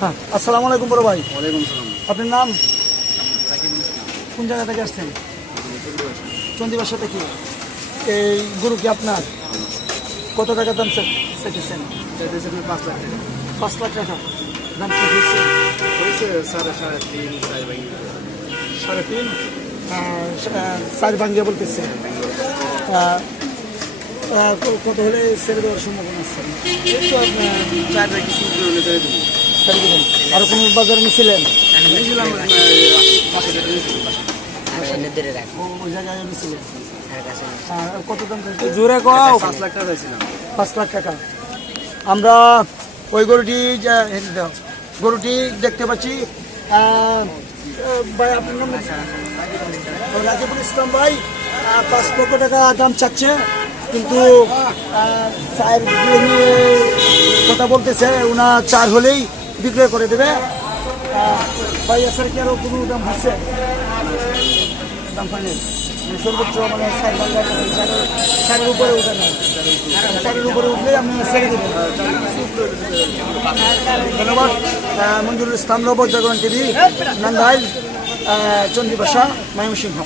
হ্যাঁ আসসালামু আলাইকুম বড় ভাই। ওয়ালাইকুম সালাম। আপনার নাম? কোন জায়গা থেকে আসছেন? চন্দিবার সাথে কি এই গরু কি আপনার? কত টাকা দাম চা- চাইতেছেন? চাইতেছে পাঁচ লাখ টাকা। পাঁচ লাখ টাকা। দাম হয়েছে? সাড়ে সাড়ে তিন চার ভাই সাড়ে তিন? আহ, সা- চার ভাঙ্গিয়া বলতেছে। কত হলে ছেড়ে দেওয়ার সম্ভাবনা আছে? চার দেবো আর কোনো বাজারে কত দাম? পাঁচ লাখ টাকা পাঁচ লাখ টাকা। আমরা ওই গরুটি গরুটি দেখতে পাচ্ছি ইসলাম ভাই পাঁচ লক্ষ টাকা দাম চাচ্ছে, কিন্তু কথা বলতেছে ওনার চার হলেই বিক্রয় করে দেবে। ভাই এছাড়া কি আরও কোনো দাম হচ্ছে? দাম ফাইনাল সর্বোচ্চ মানে চার উপরে উঠে না চারের উপরে উঠলে আপনি ছেড়ে দেবেন ধন্যবাদ। মঞ্জুরুল ইসলাম রবর জাগরণ টিভি, নান্দাইল ভাষা ময়মনসিংহ।